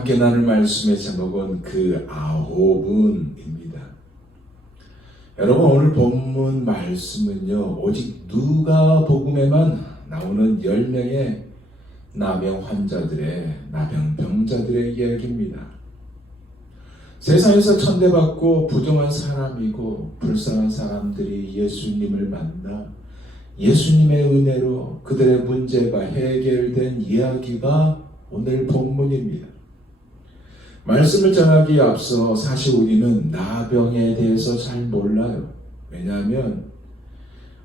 함께 나눌 말씀의 제목은 그 아홉은입니다. 여러분, 오늘 본문 말씀은요, 오직 누가복음에만 나오는 10명의 나병 환자들의, 나병 병자들의 이야기입니다. 세상에서 천대받고 부정한 사람이고 불쌍한 사람들이 예수님을 만나 예수님의 은혜로 그들의 문제가 해결된 이야기가 오늘 본문입니다. 말씀을 전하기에 앞서 사실 우리는 나병에 대해서 잘 몰라요. 왜냐하면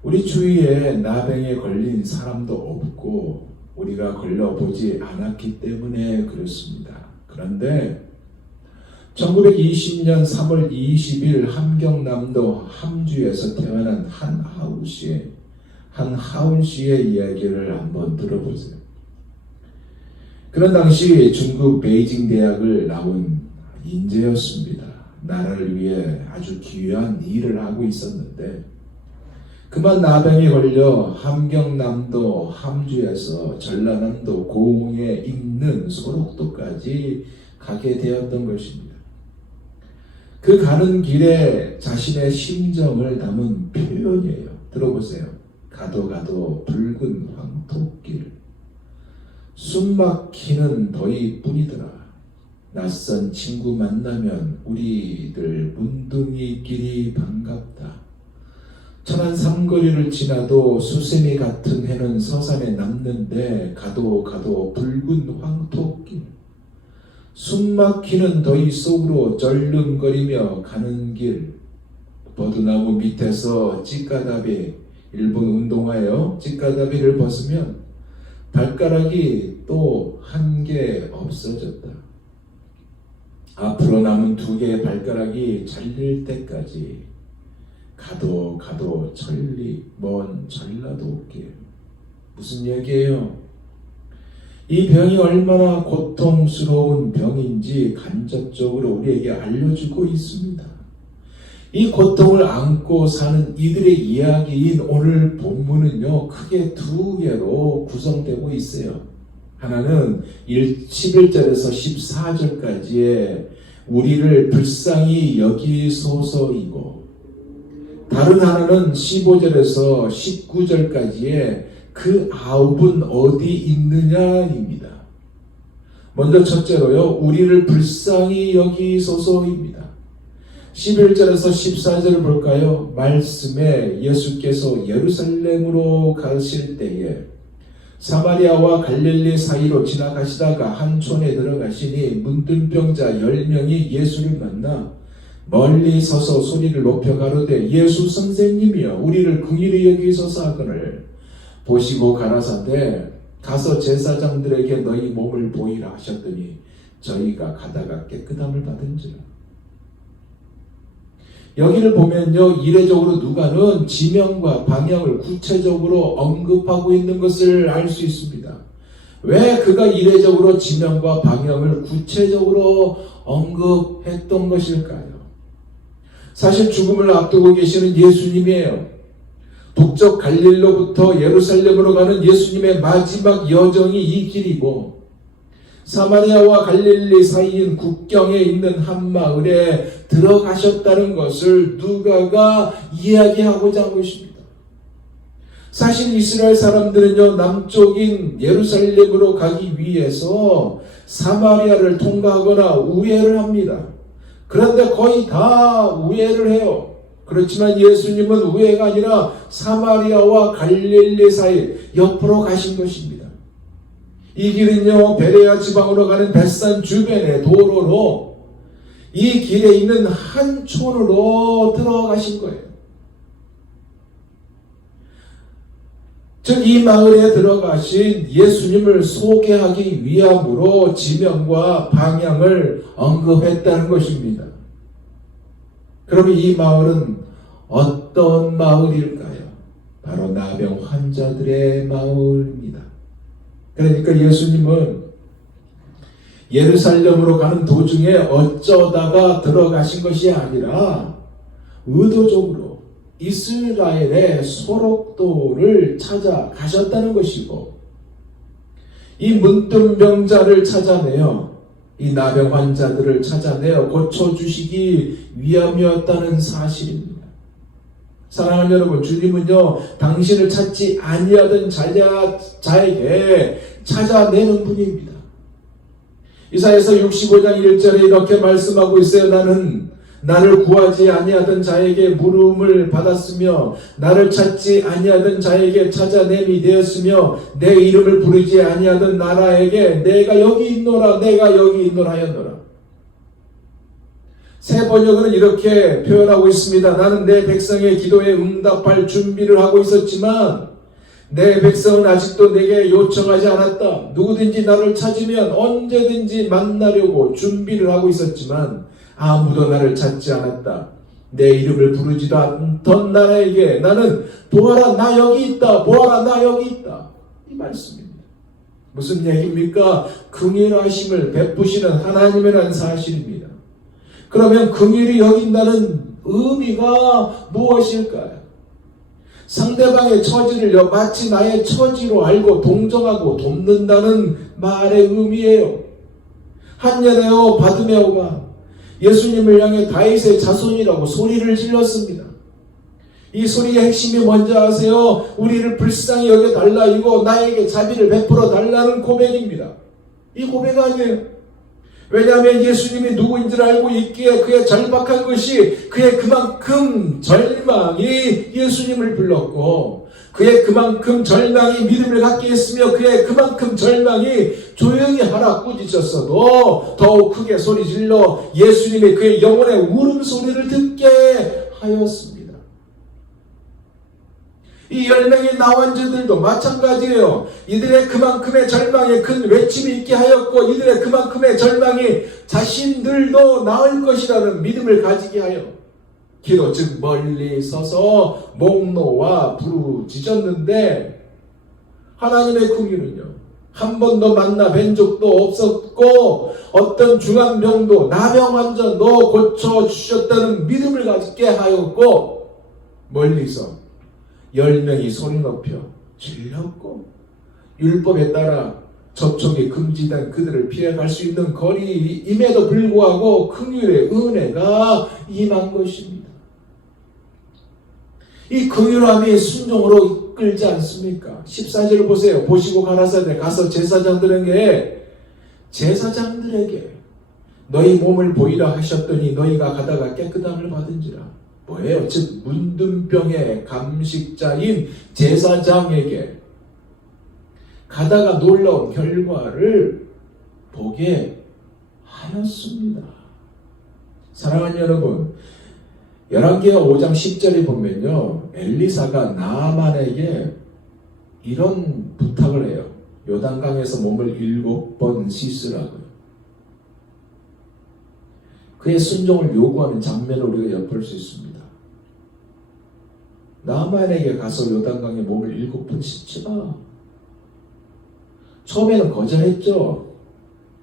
우리 주위에 나병에 걸린 사람도 없고 우리가 걸려보지 않았기 때문에 그렇습니다. 그런데 1920년 3월 20일 함경남도 함주에서 태어난 한하운 씨의 이야기를 한번 들어보세요. 그런 당시 중국 베이징 대학을 나온 인재였습니다. 나라를 위해 아주 귀한 일을 하고 있었는데 그만 나병에 걸려 함경남도 함주에서 전라남도 고흥에 있는 소록도까지 가게 되었던 것입니다. 그 가는 길에 자신의 심정을 담은 표현이에요. 들어보세요. 가도 붉은 황토길, 숨막히는 더위뿐이더라. 낯선 친구 만나면 우리들 문둥이끼리 반갑다. 천안 삼거리를 지나도 수세미 같은 해는 서산에 남는데 가도 붉은 황토길, 숨막히는 더위 속으로 절름거리며 가는 길, 버드나무 밑에서 찌까다비, 일본 운동화예요. 찌까다비를 벗으면 발가락이 또 한 개 없어졌다. 앞으로 남은 2개의 발가락이 잘릴 때까지 가도 먼 전라도 길. 무슨 얘기예요? 이 병이 얼마나 고통스러운 병인지 간접적으로 우리에게 알려주고 있습니다. 이 고통을 안고 사는 이들의 이야기인 오늘 본문은요, 크게 2개로 구성되고 있어요. 하나는 11절에서 14절까지의 우리를 불쌍히 여기소서이고, 다른 하나는 15절에서 19절까지의 그 아홉은 어디 있느냐입니다. 먼저 첫째로요, 우리를 불쌍히 여기소서입니다. 11절에서 14절을 볼까요? 말씀에 예수께서 예루살렘으로 가실 때에 사마리아와 갈릴리 사이로 지나가시다가 한 촌에 들어가시니 문둥병자 10명이 예수를 만나 멀리 서서 소리를 높여 가로되 예수 선생님이여 우리를 긍휼히 여기소서 하거늘 보시고 가라사대 가서 제사장들에게 너희 몸을 보이라 하셨더니 저희가 가다가 깨끗함을 받은지라. 여기를 보면요, 이례적으로 누가는 지명과 방향을 구체적으로 언급하고 있는 것을 알 수 있습니다. 왜 그가 이례적으로 지명과 방향을 구체적으로 언급했던 것일까요? 사실 죽음을 앞두고 계시는 예수님이에요. 북쪽 갈릴리로부터 예루살렘으로 가는 예수님의 마지막 여정이 이 길이고, 사마리아와 갈릴리 사이인 국경에 있는 한 마을에 들어가셨다는 것을 누가가 이야기하고자 하고 있습니다. 사실 이스라엘 사람들은요, 남쪽인 예루살렘으로 가기 위해서 사마리아를 통과하거나 우회를 합니다. 그런데 거의 다 우회를 해요. 그렇지만 예수님은 우회가 아니라 사마리아와 갈릴리 사이 옆으로 가신 것입니다. 이 길은요, 베레아 지방으로 가는 벳산 주변의 도로로 이 길에 있는 한 촌으로 들어가신 거예요. 즉, 이 마을에 들어가신 예수님을 소개하기 위함으로 지명과 방향을 언급했다는 것입니다. 그러면 이 마을은 어떤 마을일까요? 바로 나병 환자들의 마을입니다. 그러니까 예수님은 예루살렘으로 가는 도중에 어쩌다가 들어가신 것이 아니라 의도적으로 이스라엘의 소록도를 찾아가셨다는 것이고, 이 문둥병자를 찾아내어 이 나병 환자들을 찾아내어 고쳐주시기 위함이었다는 사실입니다. 사랑하는 여러분, 주님은요, 당신을 찾지 아니하던 자에게 찾아내는 분입니다. 이사야서 65장 1절에 이렇게 말씀하고 있어요. 나를 구하지 아니하던 자에게 물음을 받았으며 나를 찾지 아니하던 자에게 찾아냄이 되었으며 내 이름을 부르지 아니하던 나라에게 내가 여기 있노라 하였노라. 새 번역은 이렇게 표현하고 있습니다. 나는 내 백성의 기도에 응답할 준비를 하고 있었지만 내 백성은 아직도 내게 요청하지 않았다. 누구든지 나를 찾으면 언제든지 만나려고 준비를 하고 있었지만 아무도 나를 찾지 않았다. 내 이름을 부르지도 않던 나라에게 나는 보아라 나 여기 있다. 보아라 나 여기 있다. 이 말씀입니다. 무슨 얘기입니까? 긍휼하심을 베푸시는 하나님이라는 사실입니다. 그러면 긍휼히 여긴다는 의미가 무엇일까요? 상대방의 처지를 마치 나의 처지로 알고 동정하고 돕는다는 말의 의미예요. 한여레오 바드메오가 예수님을 향해 다윗의 자손이라고 소리를 질렀습니다. 이 소리의 핵심이 뭔지 아세요? 우리를 불쌍히 여겨달라, 이거 나에게 자비를 베풀어 달라는 고백입니다. 이 고백 아니에요. 왜냐하면 예수님이 누구인지를 알고 있기에 그의 절박한 것이 그의 그만큼 절망이 예수님을 불렀고 그의 그만큼 절망이 믿음을 갖게 했으며 그의 그만큼 절망이 조용히 하라 꾸짖었어도 더욱 크게 소리질러 예수님이 그의 영혼의 울음소리를 듣게 하였습니다. 이 10명의 나원주들도 마찬가지예요. 이들의 그만큼의 절망에 큰 외침이 있게 하였고 이들의 그만큼의 절망이 자신들도 나을 것이라는 믿음을 가지게 하여 기도 즉 멀리 서서 목 놓아 부르짖었는데 하나님의 긍휼은요 한 번도 만나 뵌 적도 없었고 어떤 중한 병도 나병 환자도 고쳐주셨다는 믿음을 갖게 하였고 멀리서 10명이 소리 높여 질렀고 율법에 따라 접촉이 금지된 그들을 피해갈 수 있는 거리임에도 불구하고 긍휼의 은혜가 임한 것입니다. 이 긍휼함이 순종으로 이끌지 않습니까? 14절을 보세요. 보시고 가라사대 가서 제사장들에게 너희 몸을 보이라 하셨더니 너희가 가다가 깨끗함을 받은지라. 뭐예요? 즉 문둥병의 감식자인 제사장에게 가다가 놀라운 결과를 보게 하였습니다. 사랑하는 여러분, 열왕기하 5장 10절에 보면요, 엘리사가 나아만에게 이런 부탁을 해요. 요단강에서 몸을 7번 씻으라고요. 그의 순종을 요구하는 장면을 우리가 엿볼 수 있습니다. 나만에게 가서 요단강에 몸을 7번 씻지마. 처음에는 거절했죠.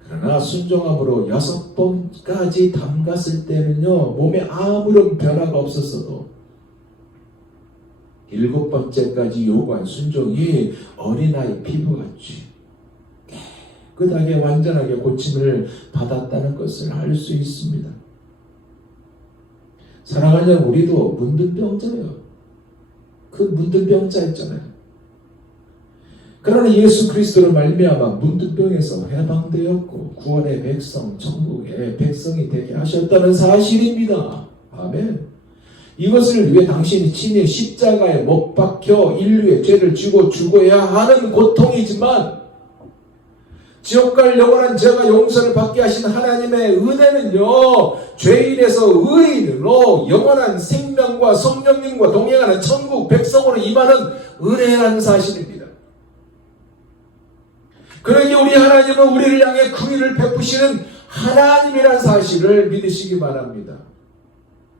그러나 순종함으로 6번까지 담갔을 때는요, 몸에 아무런 변화가 없었어도 7번째까지 요구한 순종이 어린아이 피부같이 깨끗하게 완전하게 고침을 받았다는 것을 알 수 있습니다. 사랑하는 우리도 문둥병자예요. 그 문둥병자 있잖아요. 그러나 예수 그리스도로 말미암아 문둥병에서 해방되었고 구원의 백성, 천국의 백성이 되게 하셨다는 사실입니다. 아멘. 이것을 위해 당신이 친히 십자가에 못 박혀 인류의 죄를 지고 죽어야 하는 고통이지만 지옥갈 영원한 죄가 용서를 받게 하신 하나님의 은혜는요, 죄인에서 의인으로 영원한 생명과 성령님과 동행하는 천국 백성으로 임하는 은혜라는 사실입니다. 그러니 우리 하나님은 우리를 향해 긍휼을 베푸시는 하나님이라는 사실을 믿으시기 바랍니다.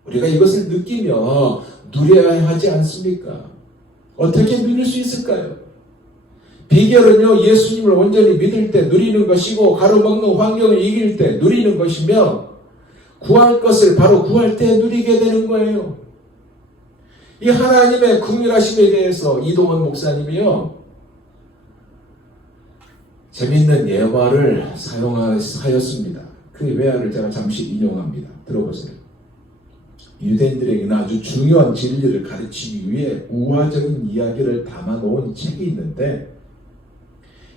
우리가 이것을 느끼며 누려야 하지 않습니까? 어떻게 누릴 수 있을까요? 비결은요, 예수님을 온전히 믿을 때 누리는 것이고 가로막는 환경을 이길 때 누리는 것이며 구할 것을 바로 구할 때 누리게 되는 거예요. 이 하나님의 긍휼하심에 대해서 이동원 목사님이요, 재밌는 예화를 사용하였습니다. 그 예화를 제가 잠시 인용합니다. 들어보세요. 유대인들에게는 아주 중요한 진리를 가르치기 위해 우화적인 이야기를 담아놓은 책이 있는데,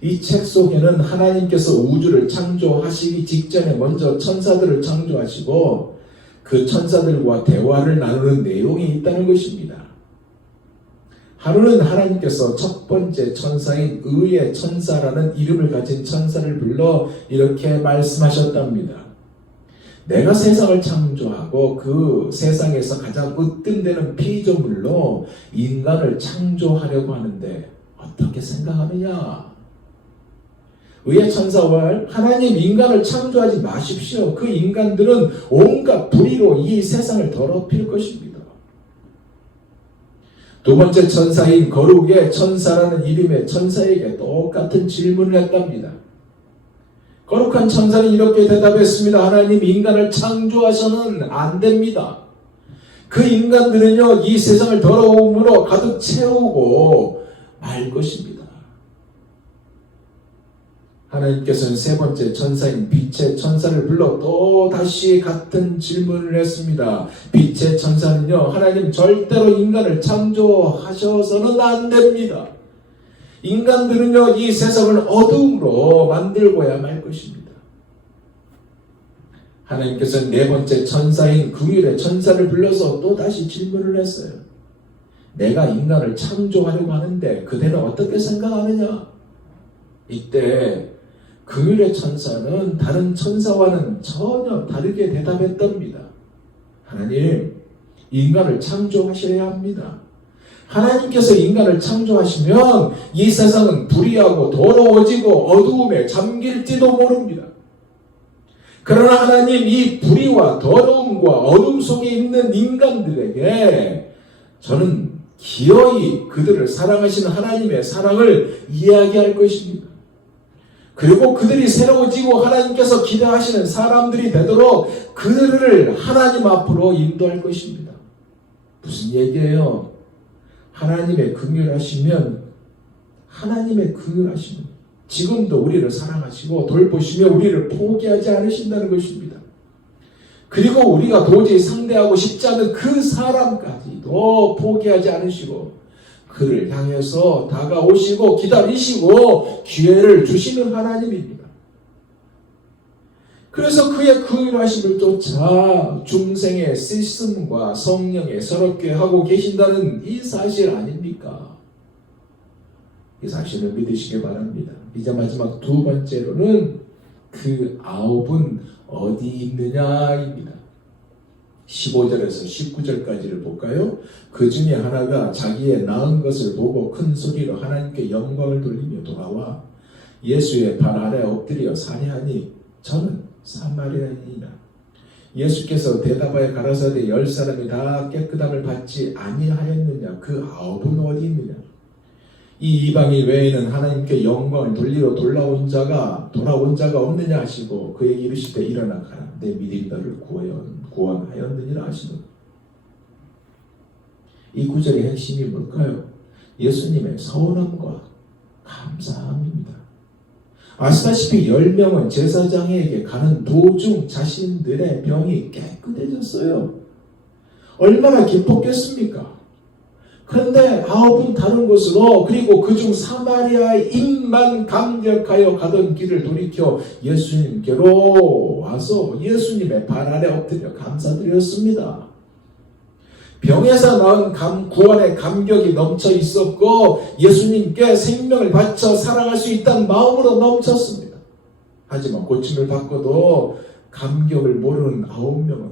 이 책 속에는 하나님께서 우주를 창조하시기 직전에 먼저 천사들을 창조하시고 그 천사들과 대화를 나누는 내용이 있다는 것입니다. 하루는 하나님께서 첫 번째 천사인 의의 천사라는 이름을 가진 천사를 불러 이렇게 말씀하셨답니다. 내가 세상을 창조하고 그 세상에서 가장 으뜸되는 피조물로 인간을 창조하려고 하는데 어떻게 생각하느냐? 의의 천사와 하나님 인간을 창조하지 마십시오. 그 인간들은 온갖 불의로 이 세상을 더럽힐 것입니다. 두 번째 천사인 거룩의 천사라는 이름의 천사에게 똑같은 질문을 했답니다. 거룩한 천사는 이렇게 대답했습니다. 하나님 인간을 창조하셔는 안 됩니다. 그 인간들은요, 이 세상을 더러움으로 가득 채우고 말 것입니다. 하나님께서는 세 번째 천사인 빛의 천사를 불러 또 다시 같은 질문을 했습니다. 빛의 천사는요, 하나님 절대로 인간을 창조하셔서는 안 됩니다. 인간들은요, 이 세상을 어둠으로 만들고야 말 것입니다. 하나님께서는 네 번째 천사인 긍휼의 천사를 불러서 또 다시 질문을 했어요. 내가 인간을 창조하려고 하는데 그대는 어떻게 생각하느냐? 이때 긍휼의 천사는 다른 천사와는 전혀 다르게 대답했답니다. 하나님, 인간을 창조하셔야 합니다. 하나님께서 인간을 창조하시면 이 세상은 불의하고 더러워지고 어두움에 잠길지도 모릅니다. 그러나 하나님, 이 불의와 더러움과 어둠 속에 있는 인간들에게 저는 기어이 그들을 사랑하시는 하나님의 사랑을 이야기할 것입니다. 그리고 그들이 새로워지고 하나님께서 기대하시는 사람들이 되도록 그들을 하나님 앞으로 인도할 것입니다. 무슨 얘기예요? 하나님의 긍휼하시면 지금도 우리를 사랑하시고 돌보시며 우리를 포기하지 않으신다는 것입니다. 그리고 우리가 도저히 상대하고 싶지 않은 그 사람까지도 포기하지 않으시고 그를 향해서 다가오시고 기다리시고 기회를 주시는 하나님입니다. 그래서 그의 긍휼하심을 쫓아 중생의 시스템과 성령에 서럽게 하고 계신다는 이 사실 아닙니까? 이 사실을 믿으시기 바랍니다. 이제 마지막 두 번째로는 그 아홉은 어디 있느냐입니다. 15절에서 19절까지를 볼까요? 그 중에 하나가 자기의 낳은 것을 보고 큰 소리로 하나님께 영광을 돌리며 돌아와 예수의 발 아래 엎드려 살해하니 저는 사마리아인이라. 예수께서 대답하여 가라사대 10사람이 다 깨끗함을 받지 아니하였느냐? 그 아홉은 어디 있느냐? 이 이방인 외에는 하나님께 영광을 돌리러 돌아온 자가 없느냐 하시고 그에게 이르시되 일어나 가라. 내 믿음이 너를 구원하였느니라 하시는. 이 구절의 핵심이 뭘까요? 예수님의 서운함과 감사함입니다. 아시다시피 10명은 제사장에게 가는 도중 자신들의 병이 깨끗해졌어요. 얼마나 기뻤겠습니까? 그런데 아홉은 다른 곳으로, 그리고 그중 사마리아인만 감격하여 가던 길을 돌이켜 예수님께로 와서 예수님의 발 아래 엎드려 감사드렸습니다. 병에서 나은 구원의 감격이 넘쳐 있었고 예수님께 생명을 바쳐 살아갈 수 있다는 마음으로 넘쳤습니다. 하지만 고침을 받고도 감격을 모르는 9명은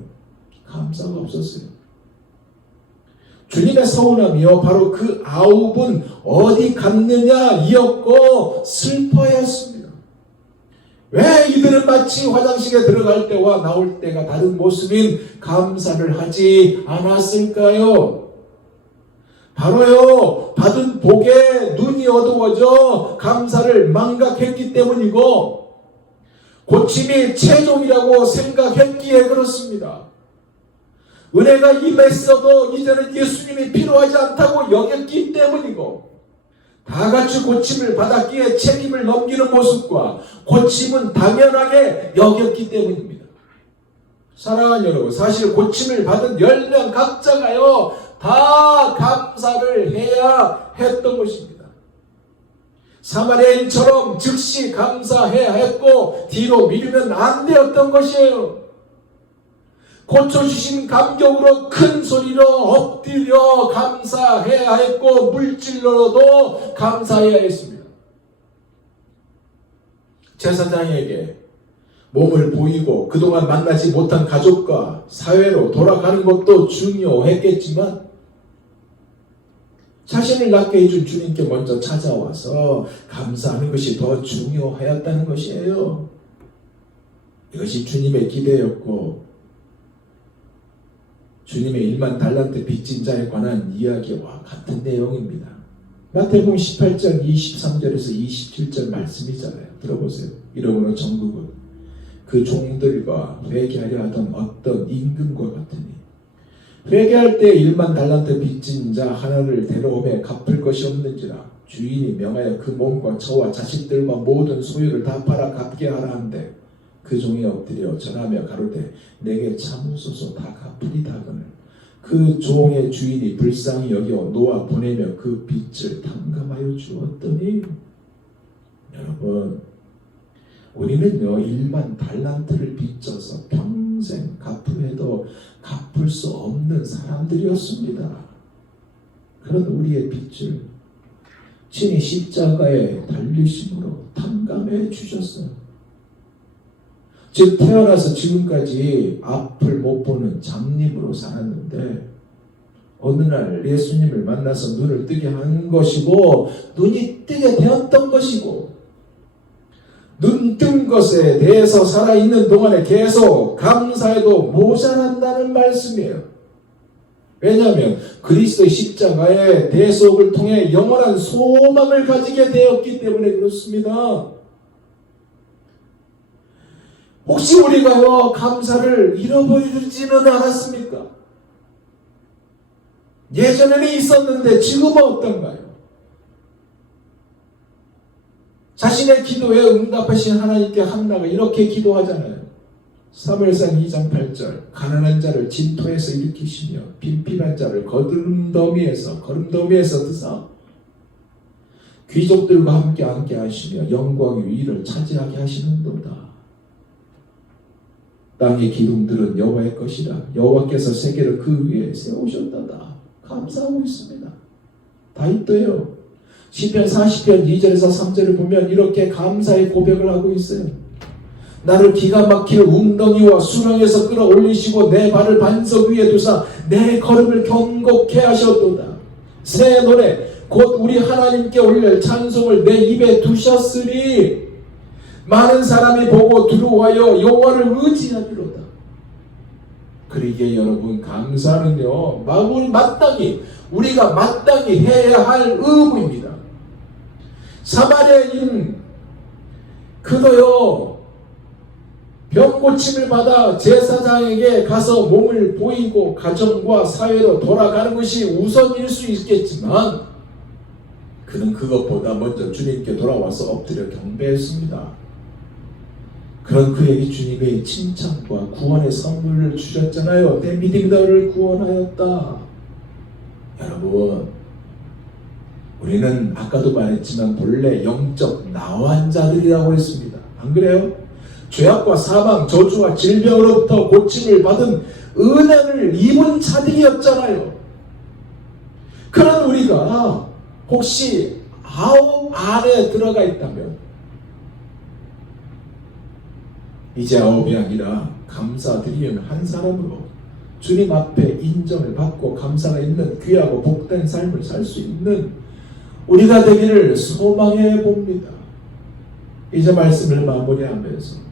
감사가 없었어요. 주님의 서운함이요, 바로 그 9은 어디 갔느냐 이었고 슬퍼했습니다. 왜 이들은 마치 화장실에 들어갈 때와 나올 때가 다른 모습인 감사를 하지 않았을까요? 바로요, 받은 복에 눈이 어두워져 감사를 망각했기 때문이고 고침이 최종이라고 생각했기에 그렇습니다. 은혜가 임했어도 이제는 예수님이 필요하지 않다고 여겼기 때문이고 다 같이 고침을 받았기에 책임을 넘기는 모습과 고침은 당연하게 여겼기 때문입니다. 사랑하는 여러분, 사실 고침을 받은 10명 각자가요 다 감사를 해야 했던 것입니다. 사마리아인처럼 즉시 감사해야 했고 뒤로 미루면 안 되었던 것이에요. 고쳐주신 감격으로 큰 소리로 엎드려 감사해야 했고 물질로도 감사해야 했습니다. 제사장에게 몸을 보이고 그동안 만나지 못한 가족과 사회로 돌아가는 것도 중요했겠지만 자신을 낫게 해준 주님께 먼저 찾아와서 감사하는 것이 더 중요하였다는 것이에요. 이것이 주님의 기대였고 주님의 1만 달란트 빚진 자에 관한 이야기와 같은 내용입니다. 마태복음 18장 23절에서 27절 말씀이잖아요. 들어보세요. 이러므로 정국은 그 종들과 회개하려 하던 어떤 임금과 같으니 회개할 때 1만 달란트 빚진 자 하나를 데려오매 갚을 것이 없는지라 주인이 명하여 그 몸과 저와 자식들과 모든 소유를 다 팔아 갚게 하라 한데 그 종이 엎드려 절하며 가로되 내게 참으소서 다 갚으리다 하거늘 그 종의 주인이 불쌍히 여겨 놓아 보내며 그 빚을 탕감하여 주었더니 여러분 우리는요 1만 달란트를 빚져서 평생 갚으려도 갚을 수 없는 사람들이었습니다. 그런 우리의 빚을 친히 십자가에 달리심으로 탕감해 주셨어요. 즉 태어나서 지금까지 앞을 못 보는 장님으로 살았는데 어느 날 예수님을 만나서 눈을 뜨게 한 것이고 눈이 뜨게 되었던 것이고 눈 뜬 것에 대해서 살아있는 동안에 계속 감사해도 모자란다는 말씀이에요. 왜냐하면 그리스도의 십자가의 대속을 통해 영원한 소망을 가지게 되었기 때문에 그렇습니다. 혹시 우리가요 감사를 잃어버리지는 않았습니까? 예전에는 있었는데 지금은 어떤가요? 자신의 기도에 응답하신 하나님께 한나가 이렇게 기도하잖아요. 사무엘상 2장 8절 가난한 자를 진토에서 일으키시며 빈필한 자를 거름더미에서 드사 귀족들과 함께 앉게 하시며 영광의 위를 차지하게 하시는도다. 땅의 기둥들은 여호와의 것이라 여호와께서 세계를 그 위에 세우셨다다. 감사하고 있습니다. 다윗도요 시편 40편 2절에서 3절을 보면 이렇게 감사의 고백을 하고 있어요. 나를 기가 막힐 웅덩이와 수렁에서 끌어올리시고 내 발을 반석 위에 두사 내 걸음을 견고케 하셨도다. 새 노래 곧 우리 하나님께 올릴 찬송을 내 입에 두셨으니 많은 사람이 보고 두려워하여 여호와를 의지하리로다. 그러기에 여러분 감사는요 우리가 마땅히 해야 할 의무입니다. 사마리아인 그도요 병고침을 받아 제사장에게 가서 몸을 보이고 가정과 사회로 돌아가는 것이 우선일 수 있겠지만 그는 그것보다 먼저 주님께 돌아와서 엎드려 경배했습니다. 그런 그에게 주님의 칭찬과 구원의 선물을 주셨잖아요. 내 믿음이 너를 구원하였다. 여러분 우리는 아까도 말했지만 본래 영적 나환자들이라고 했습니다. 안 그래요? 죄악과 사망, 저주와 질병으로부터 고침을 받은 은혜를 입은 자들이었잖아요. 그런 우리가 혹시 아홉 안에 들어가 있다면 이제 아홉이 아니라 감사드리는 한 사람으로 주님 앞에 인정을 받고 감사가 있는 귀하고 복된 삶을 살 수 있는 우리가 되기를 소망해 봅니다. 이제 말씀을 마무리하면서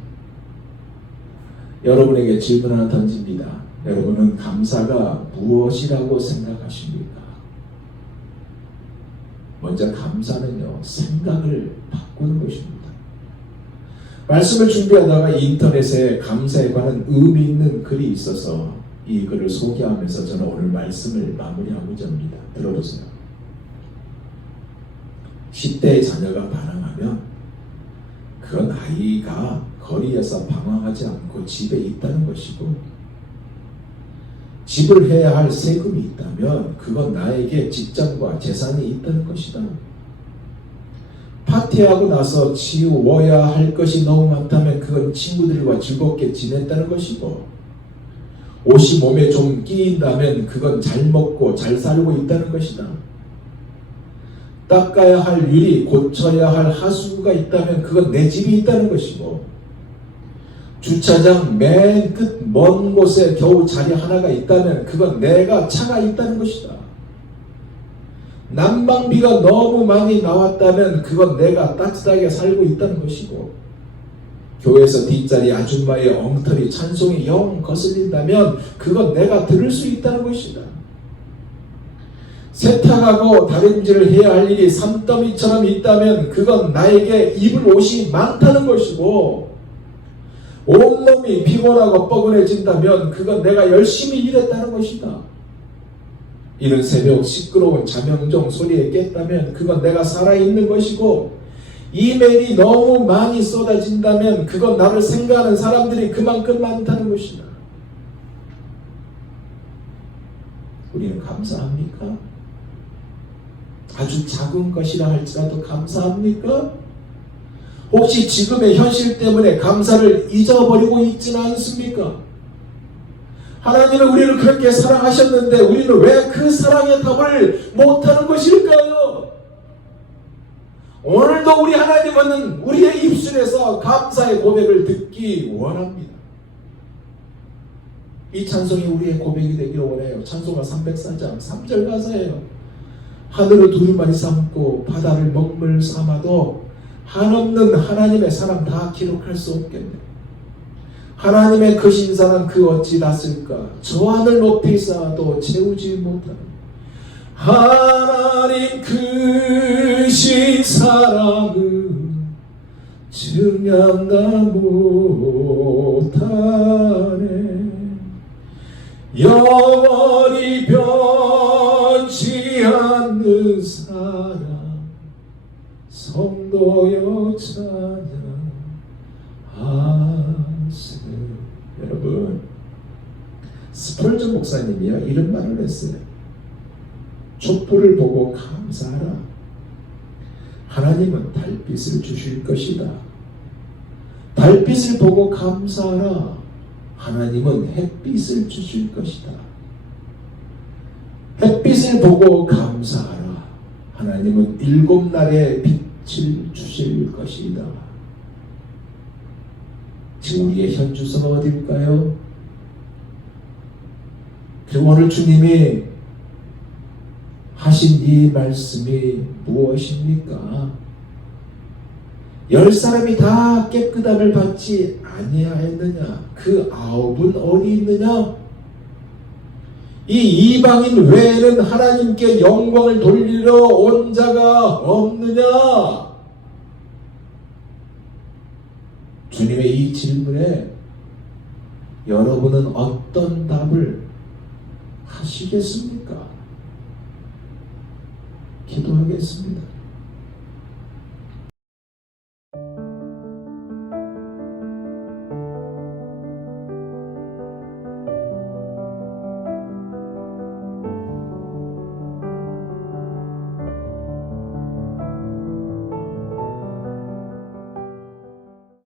여러분에게 질문 하나 던집니다. 여러분은 감사가 무엇이라고 생각하십니까? 먼저 감사는요 생각을 바꾸는 것입니다. 말씀을 준비하다가 인터넷에 감사에 관한 의미 있는 글이 있어서 이 글을 소개하면서 저는 오늘 말씀을 마무리하고자 합니다. 들어보세요. 10대의 자녀가 반항하면 그건 아이가 거리에서 방황하지 않고 집에 있다는 것이고, 집을 해야 할 세금이 있다면 그건 나에게 직장과 재산이 있다는 것이다. 파티하고 나서 치워야 할 것이 너무 많다면 그건 친구들과 즐겁게 지냈다는 것이고, 옷이 몸에 좀 끼인다면 그건 잘 먹고 잘 살고 있다는 것이다. 닦아야 할 유리, 고쳐야 할 하수구가 있다면 그건 내 집이 있다는 것이고, 주차장 맨 끝 먼 곳에 겨우 자리 하나가 있다면 그건 내가 차가 있다는 것이다. 난방비가 너무 많이 나왔다면 그건 내가 따뜻하게 살고 있다는 것이고, 교회에서 뒷자리 아줌마의 엉터리 찬송이 영 거슬린다면 그건 내가 들을 수 있다는 것이다. 세탁하고 다림질을 해야 할 일이 산더미처럼 있다면 그건 나에게 입을 옷이 많다는 것이고, 온몸이 피곤하고 뻐근해진다면 그건 내가 열심히 일했다는 것이다. 이른 새벽 시끄러운 자명종 소리에 깼다면 그건 내가 살아있는 것이고, 이메일이 너무 많이 쏟아진다면 그건 나를 생각하는 사람들이 그만큼 많다는 것이다. 우리는 감사합니까? 아주 작은 것이라 할지라도 감사합니까? 혹시 지금의 현실 때문에 감사를 잊어버리고 있지는 않습니까? 하나님은 우리를 그렇게 사랑하셨는데 우리는 왜 그 사랑의 답을 못하는 것일까요? 오늘도 우리 하나님은 우리의 입술에서 감사의 고백을 듣기 원합니다. 이 찬송이 우리의 고백이 되기를 원해요. 찬송가 304장 3절 가사예요. 하늘을 두루마리 삼고 바다를 먹물 삼아도 한없는 하나님의 사랑 다 기록할 수 없겠네. 하나님의 크신 사랑 그 어찌 닿을까? 저 하늘 높이 쌓아도 채우지 못하는 하나님 크신 사랑은 증량다 못하네. 영원히 변치 않는 사랑 성도여 찬양하세. 여러분, 스펄전 목사님이요 이런 말을 했어요. 촛불을 보고 감사하라. 하나님은 달빛을 주실 것이다. 달빛을 보고 감사하라. 하나님은 햇빛을 주실 것이다. 햇빛을 보고 감사하라. 하나님은 7날의 빛을 주실 것이다. 지금 우리의 현주소가 어디일까요? 그리고 오늘 주님이 하신 이 말씀이 무엇입니까? 10사람이 다 깨끗함을 받지 아니하였느냐? 그 9은 어디 있느냐? 이 이방인 외에는 하나님께 영광을 돌리러 온 자가 없느냐? 주님의 이 질문에 여러분은 어떤 답을 하시겠습니까? 기도하겠습니다.